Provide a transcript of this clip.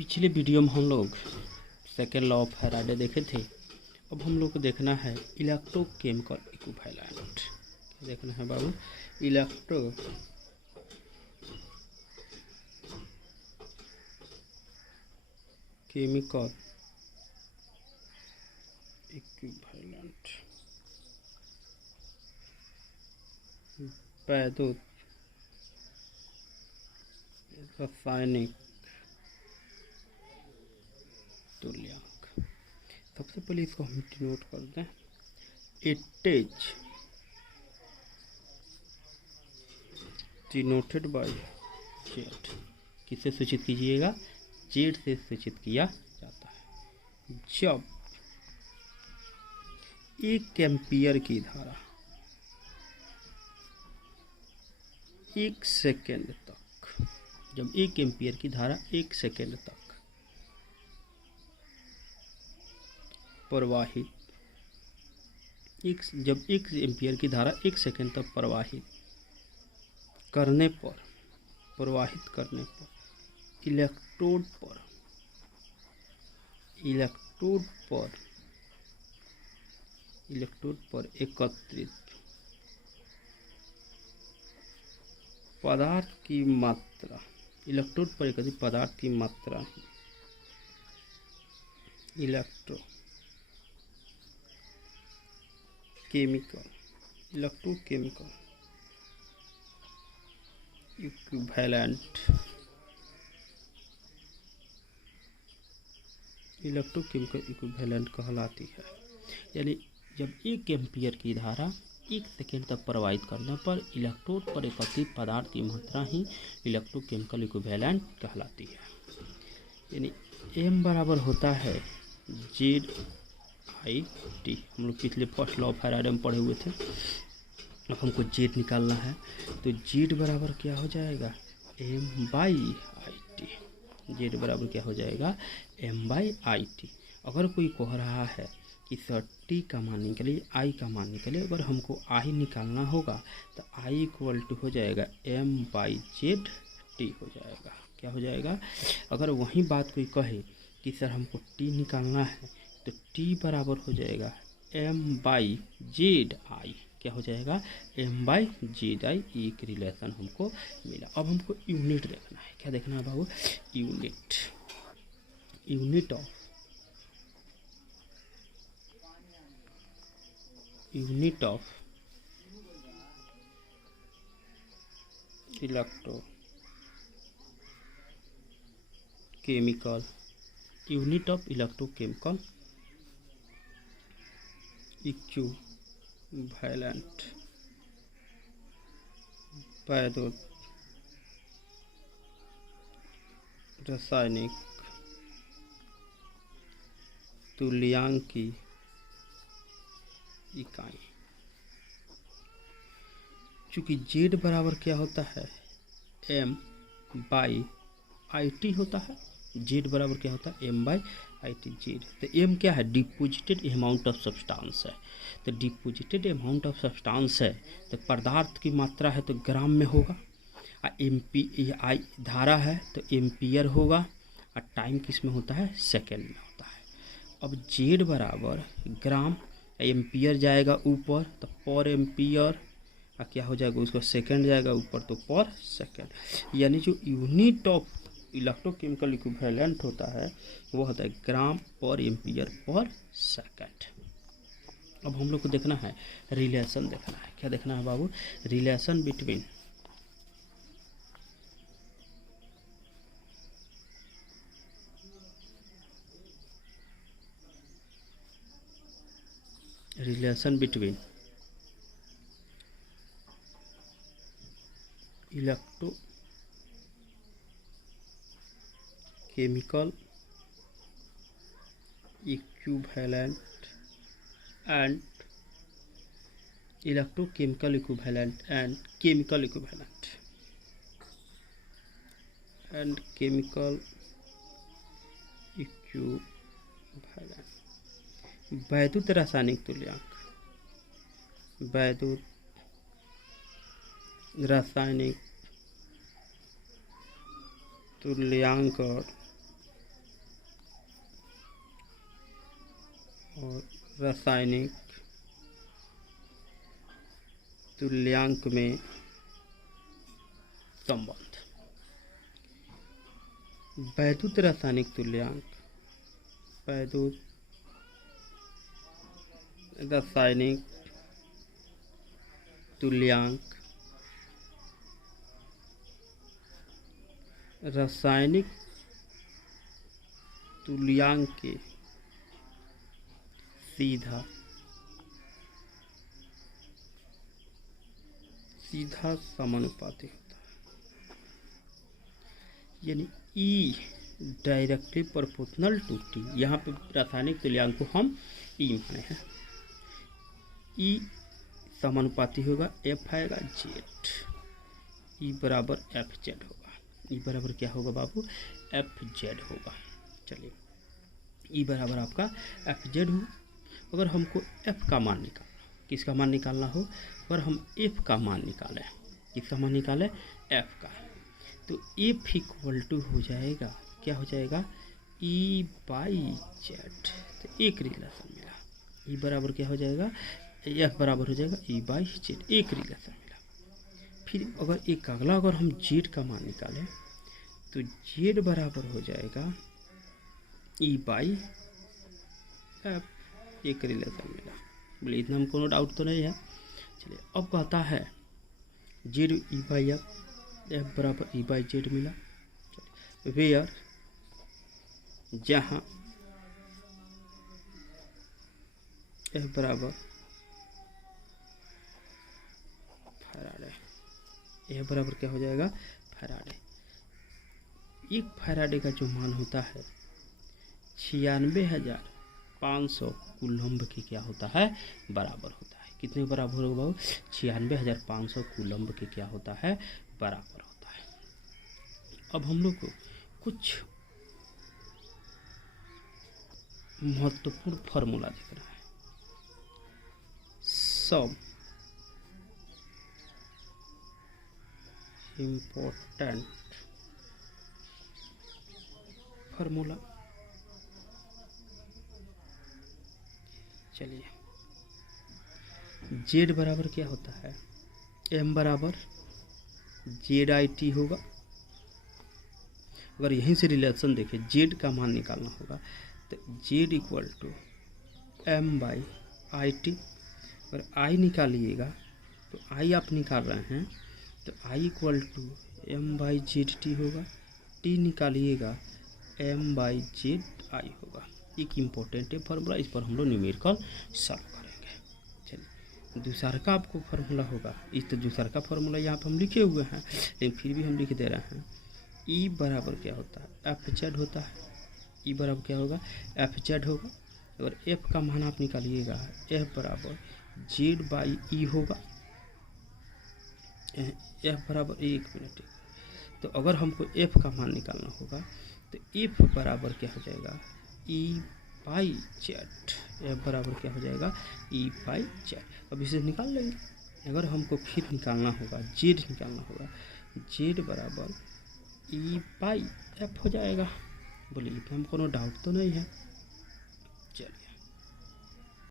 पिछले वीडियो में हम लोग सेकेंड लॉ ऑफ फैराडे देखे थे। अब हम लोग को देखना है इलेक्ट्रोकेमिकल इक्विवेलेंट। देखना है बाबू, इलेक्ट्रोकेमिकल इक्विवेलेंट वैद्युत रासायनिक तुल्यांक। सबसे पहले इसको हम डिनोट कर दें। It is denoted by Z. किससे सूचित कीजिएगा? जेड से सूचित किया जाता है। जब 1 एम्पियर की धारा 1 सेकेंड तक, जब 1 एम्पियर की धारा 1 सेकेंड तक प्रवाहित, जब 1 एम्पियर की धारा 1 सेकेंड तक प्रवाहित करने पर इलेक्ट्रोड पर एकत्रित पदार्थ की मात्रा, इलेक्ट्रोड पर एकत्रित पदार्थ की मात्रा इलेक्ट्रोकेमिकल इक्विवेलेंट कहलाती है। यानी जब 1 एम्पियर की धारा 1 सेकेंड तक प्रवाहित करने पर इलेक्ट्रोड पर एकत्रित पदार्थ की मात्रा ही इलेक्ट्रोकेमिकल इक्विवेलेंट कहलाती है। यानी एम बराबर होता है जेड आई टी। हम लोग पिछले फर्स्ट लॉ ऑफ फैराडे में पढ़े हुए थे। अब हमको जेड निकालना है, तो जेड बराबर क्या हो जाएगा? M by I t. Z बराबर क्या हो जाएगा? M by I t. अगर कोई कह रहा है कि सर टी का मान निकले, आई का मान निकले, अगर हमको आई निकालना होगा तो आई इक्वल टू हो जाएगा एम बाई जेड टी हो जाएगा। क्या हो जाएगा? अगर वही बात कोई कहे कि सर हमको टी निकालना है तो टी बराबर हो जाएगा एम बाई जेड आई। क्या हो जाएगा? M by Z I. एक रिलेशन हमको मिला। अब हमको यूनिट देखना है। क्या देखना है बाबू? यूनिट ऑफ इलेक्ट्रोकेमिकल इक्विवेलेंट वैद्युत रासायनिक तुल्यांक की इकाई। चूँकि जेड बराबर क्या होता है? एम बाई आई टी होता है। जेड बराबर क्या होता है? M by I t Z. तो एम क्या है? डिपोजिटेड अमाउंट ऑफ सब्सटेंस है। तो डिपोजिटेड अमाउंट ऑफ सब्सटेंस है तो पदार्थ की मात्रा है तो ग्राम में होगा। आई धारा है तो एम्पियर होगा। और टाइम किस में होता है? सेकेंड में होता है। अब जेड बराबर ग्राम, एम्पियर जाएगा ऊपर तो पर एम्पियर, क्या हो जाएगा? उसका सेकेंड जाएगा ऊपर तो पर सेकेंड। यानी जो यूनिट ऑफ इलेक्ट्रोकेमिकल इक्विवेलेंट होता है वो होता है ग्राम पर एम्पियर पर सेकेंड। अब हम लोग को देखना है रिलेशन देखना है। क्या देखना है बाबू? Relation between electrochemical equivalent and chemical equivalent वैद्युत रासायनिक तुल्यांक, वैद्युत रासायनिक तुल्यांक और और रासायनिक तुल्यांक में संबंध। वैद्युत रासायनिक तुल्यांक, वैद्युत रासायनिक तुल्यांक रासायनिक तुल्यांक के सीधा समानुपाती होता है। यानी E directly proportional to t. यहाँ पे रासायनिक तुल्यांक को हम ई माने हैं। ई समानुपाती होगा, एफ आएगा जेड, ई बराबर एफ जेड होगा। ई बराबर क्या होगा बाबू? एफ जेड होगा। चलिए, ई बराबर आपका एफ जेड हो। अगर हमको एफ का मान निकालना, किसका मान निकालना हो, अगर हम एफ का मान निकालें, किसका मान निकालें? एफ का, तो एफ इक्वल टू हो जाएगा, क्या हो जाएगा? ई बाई जेड। तो एक रिलेशन मिला। ई बराबर क्या हो जाएगा? एफ बराबर हो जाएगा ई बाई जेड, एक रिलेशन मिला। फिर अगर एक अगला, अगर हम जेड का मान निकालें तो जेड बराबर हो जाएगा ई बाई एफ, एक रिलेशन मिला। बोले इतना में कोनो डाउट तो नहीं है। चलिए, अब कहता है Z E by F, F बराबर ई बाई जेड मिला। वेयर, जहाँ एफ बराबर फैराडे, एफ बराबर क्या हो जाएगा? फैराडे। एक फैराडे का जो मान होता है 96,500 कूलम्ब के क्या होता है? बराबर होता है। कितने बराबर होगा बाबू? 96,500 कूलम्ब के क्या होता है? बराबर होता है। अब हम लोग को कुछ महत्वपूर्ण फार्मूला दिख रहा है। सब इम्पोर्टेंट फार्मूला। चलिए, जेड बराबर क्या होता है? एम बराबर जेड आई टी होगा। अगर यहीं से रिलेशन देखें, जेड का मान निकालना होगा तो Z equal to M by I t. अगर आई निकालिएगा तो आई आप निकाल रहे हैं तो I equal to M by Z T होगा। टी निकालिएगा एम बाई जेड आई होगा। एक इम्पोर्टेंट है फार्मूला, इस पर हम लोग न्यूमेरिकल सॉल्व करेंगे। चलिए, दूसरा का आपको फार्मूला होगा। इस तो दूसरा का फार्मूला यहाँ पर हम लिखे हुए हैं, लेकिन फिर भी हम लिख दे रहे हैं। ई बराबर क्या होता है? एफ जेड होता है। ई बराबर क्या होगा? एफ जेड होगा। अगर एफ का मान आप निकालिएगा, एफ बराबर जेड बाई ई होगा। एफ बराबर, एक मिनट, तो अगर हमको एफ का मान निकालना होगा तो एफ बराबर क्या हो जाएगा? ई बाई जेड। एफ बराबर क्या हो जाएगा? ई बाई जेड। अब इसे निकाल लेंगे। अगर हमको फिर निकालना होगा, जेड निकालना होगा, जेड बराबर ई बाई एफ हो जाएगा। बोलिए, इतना में कोनो डाउट तो नहीं है।